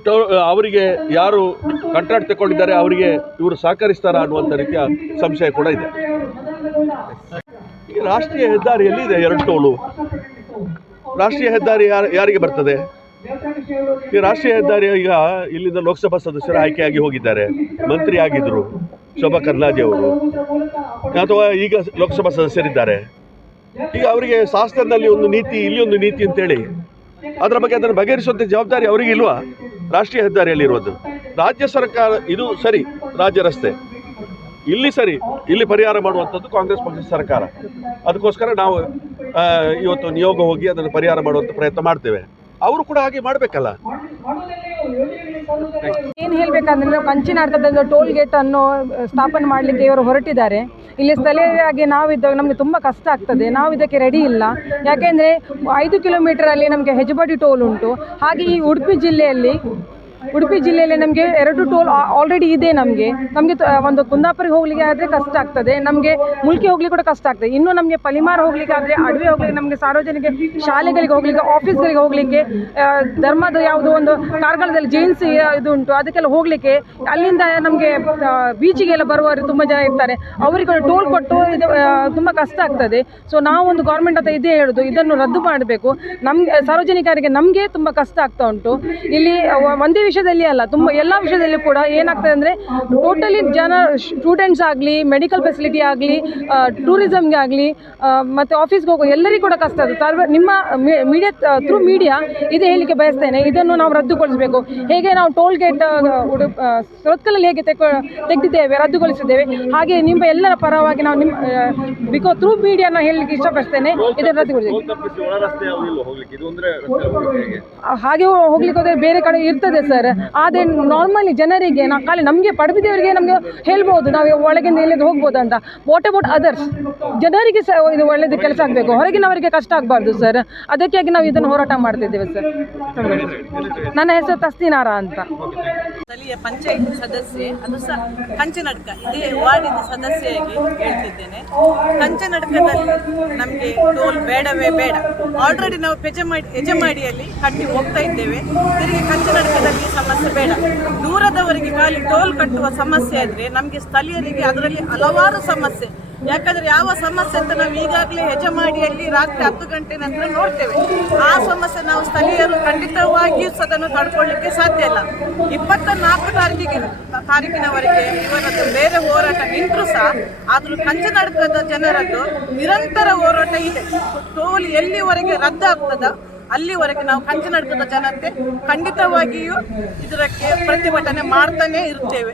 [SPEAKER 5] ಟೋ ಅವರಿಗೆ ಯಾರು ಕಾಂಟ್ರಾಕ್ಟ್ ತಗೊಂಡಿದ್ದಾರೆ ಅವರಿಗೆ ಇವರು ಸಹಕರಿಸ್ತಾರ ಅನ್ನುವಂಥ ರೀತಿಯ ಸಂಶಯ ಕೂಡ ಇದೆ. ರಾಷ್ಟ್ರೀಯ ಹೆದ್ದಾರಿ ಎಲ್ಲಿದೆ ಎರಡು ಟೋಲು ರಾಷ್ಟ್ರೀಯ ಹೆದ್ದಾರಿ ಯಾರ ಯಾರಿಗೆ ಬರ್ತದೆ? ಈ ರಾಷ್ಟ್ರೀಯ ಹೆದ್ದಾರಿ ಈಗ ಇಲ್ಲಿಂದ ಲೋಕಸಭಾ ಸದಸ್ಯರು ಆಯ್ಕೆಯಾಗಿ ಹೋಗಿದ್ದಾರೆ. ಮಂತ್ರಿ ಆಗಿದ್ರು. ಶೋಭಾ ಕರ್ನಾಜಿ ಅವರು. ಅಥವಾ ಈಗ ಲೋಕಸಭಾ ಸದಸ್ಯರಿದ್ದಾರೆ. ಈಗ ಅವರಿಗೆ ಶಾಸನದಲ್ಲಿ ಒಂದು ನೀತಿ, ಇಲ್ಲಿ ಒಂದು ನೀತಿ ಅಂತೇಳಿ. ಅದರ ಬಗ್ಗೆ ಅದನ್ನು ಬಗೆಹರಿಸುವಂಥ ಜವಾಬ್ದಾರಿ ಅವರಿಗೆ ಇಲ್ವಾ? ರಾಷ್ಟ್ರೀಯ ಹೆದ್ದಾರಿಯಲ್ಲಿರುವುದು ರಾಜ್ಯ ಸರ್ಕಾರ, ಇದು ಸರಿ, ರಾಜ್ಯ ರಸ್ತೆ. ಇಲ್ಲಿ ಸರಿ, ಇಲ್ಲಿ ಪರಿಹಾರ ಮಾಡುವಂಥದ್ದು ಕಾಂಗ್ರೆಸ್ ಪಕ್ಷದ ಸರ್ಕಾರ. ಅದಕ್ಕೋಸ್ಕರ ನಾವು ಇವತ್ತು ನಿಯೋಗ ಹೋಗಿ ಅದನ್ನು ಪರಿಹಾರ ಮಾಡುವಂಥ ಪ್ರಯತ್ನ ಮಾಡ್ತೇವೆ. ಅವರು ಕೂಡ ಹಾಗೆ ಮಾಡಬೇಕಲ್ಲ?
[SPEAKER 6] ಏನು ಹೇಳಬೇಕಂದ್ರೆ ಕಂಚಿನ ಕಂಚಿನಾಟದಲ್ಲಿ ಟೋಲ್ ಗೇಟ್ ಅನ್ನು ಸ್ಥಾಪನೆ ಮಾಡಲಿಕ್ಕೆ ಇವರು ಹೊರಟಿದ್ದಾರೆ. ಇಲ್ಲಿ ಸ್ಥಳೀಯರಾಗಿ ನಾವಿದ್ದಾಗ ನಮಗೆ ತುಂಬ ಕಷ್ಟ ಆಗ್ತದೆ. ನಾವು ಇದಕ್ಕೆ ರೆಡಿ ಇಲ್ಲ. ಯಾಕೆಂದರೆ, ಐದು ಕಿಲೋಮೀಟರಲ್ಲಿ ನಮಗೆ ಹೆಜಬಡಿ ಟೋಲ್ ಉಂಟು. ಹಾಗೆ ಈ ಉಡುಪಿ ಜಿಲ್ಲೆಯಲ್ಲಿ ಉಡುಪಿ ಜಿಲ್ಲೆಯಲ್ಲಿ ನಮಗೆ ಎರಡು ಟೋಲ್ ಆಲ್ರೆಡಿ ಇದೆ ನಮಗೆ. ನಮಗೆ ಒಂದು ಕುಂದಾಪುರಿಗೆ ಹೋಗ್ಲಿಕ್ಕೆ ಆದರೆ ಕಷ್ಟ ಆಗ್ತದೆ. ನಮಗೆ ಮುಲ್ಕಿ ಹೋಗ್ಲಿಕ್ಕೆ ಕೂಡ ಕಷ್ಟ ಆಗ್ತದೆ. ಇನ್ನು ನಮಗೆ ಪಲಿಮಾರ್ ಹೋಗ್ಲಿಕ್ಕೆ ಆದರೆ, ಅಡವಿ ಹೋಗ್ಲಿಕ್ಕೆ, ನಮಗೆ ಸಾರ್ವಜನಿಕ ಶಾಲೆಗಳಿಗೆ ಹೋಗ್ಲಿಕ್ಕೆ ಆಫೀಸ್ಗಳಿಗೆ ಹೋಗ್ಲಿಕ್ಕೆ ಧರ್ಮದ ಯಾವುದೋ ಒಂದು ಕಾರ್ಕಳದಲ್ಲಿ ಜೈನ್ಸ್ ಇದು ಉಂಟು. ಅದಕ್ಕೆಲ್ಲ ಹೋಗ್ಲಿಕ್ಕೆ ಅಲ್ಲಿಂದ ನಮಗೆ ಬೀಚಿಗೆಲ್ಲ ಬರುವವರು ತುಂಬ ಜನ ಇರ್ತಾರೆ. ಅವರಿಗೆ ಟೋಲ್ ಕೊಟ್ಟು ಇದು ತುಂಬ ಕಷ್ಟ ಆಗ್ತದೆ. ಸೊ ನಾವು ಒಂದು ಗೌರ್ಮೆಂಟ್ ಅಂತ ಇದೇ ಹೇಳೋದು, ಇದನ್ನು ರದ್ದು ಮಾಡಬೇಕು. ನಮಗೆ, ಸಾರ್ವಜನಿಕರಿಗೆ ನಮಗೆ ತುಂಬ ಕಷ್ಟ ಆಗ್ತಾ ಉಂಟು. ಇಲ್ಲಿ ಒಂದೇ ವಿಷಯದಲ್ಲಿ ಅಲ್ಲ ತುಂಬ ಎಲ್ಲ ವಿಷಯದಲ್ಲಿ ಕೂಡ ಏನಾಗ್ತದೆ ಅಂದರೆ ಟೋಟಲಿ ಜನ ಸ್ಟೂಡೆಂಟ್ಸ್ ಆಗಲಿ ಮೆಡಿಕಲ್ ಫೆಸಿಲಿಟಿ ಆಗಲಿ ಟೂರಿಸಮ್ಗೆ ಆಗಲಿ ಮತ್ತು ಆಫೀಸ್ಗೆ ಹೋಗೋ ಎಲ್ಲರಿಗೂ ಕೂಡ ಕಷ್ಟ ಅದು. ಸರ್ವ ನಿಮ್ಮ ಮೀಡಿಯಾ ಥ್ರೂ ಮೀಡಿಯಾ ಇದು ಹೇಳಲಿಕ್ಕೆ ಬಯಸ್ತೇನೆ. ಇದನ್ನು ನಾವು ರದ್ದುಗೊಳಿಸಬೇಕು. ಹೇಗೆ ನಾವು ಟೋಲ್ ಗೇಟ್ ಸುರತ್ಕಲಲ್ಲಿ ಹೇಗೆ ತೆಕ್ ತೆಗೆದಿದ್ದೇವೆ ರದ್ದುಗೊಳಿಸಿದ್ದೇವೆ ಹಾಗೆ ನಿಮ್ಮ ಎಲ್ಲರ ಪರವಾಗಿ ನಾವು ನಿಮ್ಮ ಬಿಕೋ ಥ್ರೂ ಮೀಡಿಯಾನ ಹೇಳಲಿಕ್ಕೆ ಇಷ್ಟಪಡ್ತೇನೆ. ಇದನ್ನು ರದ್ದುಗೊಳಿಸಿ.
[SPEAKER 1] ಹಾಗೆ?
[SPEAKER 6] ಹೋಗ್ಲಿಕ್ಕೆ ಹೋದರೆ ಬೇರೆ ಕಡೆ ಇರ್ತದೆ ಸರ್ ಆದರೆ ನಾರ್ಮಲಿ ಜನರಿಗೆ ನಾ ಖಾಲಿ ನಮಗೆ ಪಡುಬಿದ್ದವರಿಗೆ ನಮಗೆ ಹೇಳ್ಬೋದು, ನಾವು ಒಳಗಿಂದ ಇಲ್ಲಿಂದ ಹೋಗ್ಬೋದು ಅಂತ. ವಾಟ್ ಅಬೌಟ್ ಅದರ್ಸ್ ಜನರಿಗೆ ಸಹ ಇದು ಒಳ್ಳೆಯದು ಕೆಲಸ ಆಗಬೇಕು, ಹೊರಗಿನವರಿಗೆ ಕಷ್ಟ ಆಗಬಾರ್ದು ಸರ್ ಅದಕ್ಕಾಗಿ ನಾವು ಇದನ್ನು ಹೋರಾಟ ಮಾಡ್ತಿದ್ದೇವೆ ಸರ್ ನನ್ನ ಹೆಸರು ತಸ್ತಿನಾರ ಅಂತ.
[SPEAKER 7] ಸ್ಥಳೀಯ ಪಂಚಾಯತ್ ಸದಸ್ಯೆ, ಅದು ಸಹ ಕಂಚನಡ್ಕ, ಇದೇ ವಾರ್ಡಿನ ಸದಸ್ಯೆಯಾಗಿ ಹೇಳ್ತಿದ್ದೇನೆ. ಕಂಚನಡ್ಕದಲ್ಲಿ ನಮಗೆ ಟೋಲ್ ಬೇಡವೇ ಬೇಡ. ಆಲ್ರೆಡಿ ನಾವು ಪೆಜಮಾಡಿ ಯಜಮಾಡಿಯಲ್ಲಿ ಕಟ್ಟಿ ಹೋಗ್ತಾ ಇದ್ದೇವೆ. ತಿರುಗಿ ಕಂಚನಡ್ಕದಲ್ಲಿ ಸಮಸ್ಯೆ ಬೇಡ. ದೂರದವರಿಗೆ ಖಾಲಿ ಟೋಲ್ ಕಟ್ಟುವ ಸಮಸ್ಯೆ ಆದರೆ ನಮಗೆ ಸ್ಥಳೀಯರಿಗೆ ಅದರಲ್ಲಿ ಹಲವಾರು ಸಮಸ್ಯೆ. ಯಾಕಂದ್ರೆ ಯಾವ ಸಮಸ್ಯೆ ಅಂತ ನಾವು ಈಗಾಗಲೇ ಹೆಜಮಾಡಿಯಲ್ಲಿ ರಾತ್ರಿ ಹತ್ತು ಗಂಟೆ ನಂತರ ನೋಡ್ತೇವೆ. ಆ ಸಮಸ್ಯೆ ನಾವು ಸ್ಥಳೀಯರು ಖಂಡಿತವಾಗಿಯೂ ಅದನ್ನು ತಡ್ಕೊಳ್ಳಿಕ್ಕೆ ಸಾಧ್ಯ ಇಲ್ಲ. ಇಪ್ಪತ್ತ ನಾಲ್ಕು ತಾರೀಕಿಗೆ, ತಾರೀಕಿನವರೆಗೆ ಇವರದ್ದು ಬೇರೆ ಹೋರಾಟ ನಿಂತರೂ ಸಹ, ಆದರೂ ಕಂಚನಾಡಕದ ಜನರದ್ದು ನಿರಂತರ ಹೋರಾಟ ಇದೆ. ಟೋಲ್ ಎಲ್ಲಿವರೆಗೆ ರದ್ದಾಗ್ತದ? ಅಲ್ಲಿವರೆಗೆ ನಾವು ಕಂಚಿನಡ್ಕದ ಜನತೆ ಖಂಡಿತವಾಗಿಯೂ ಇದಕ್ಕೆ ಪ್ರತಿಭಟನೆ ಮಾಡ್ತಾನೆ ಇರ್ತೇವೆ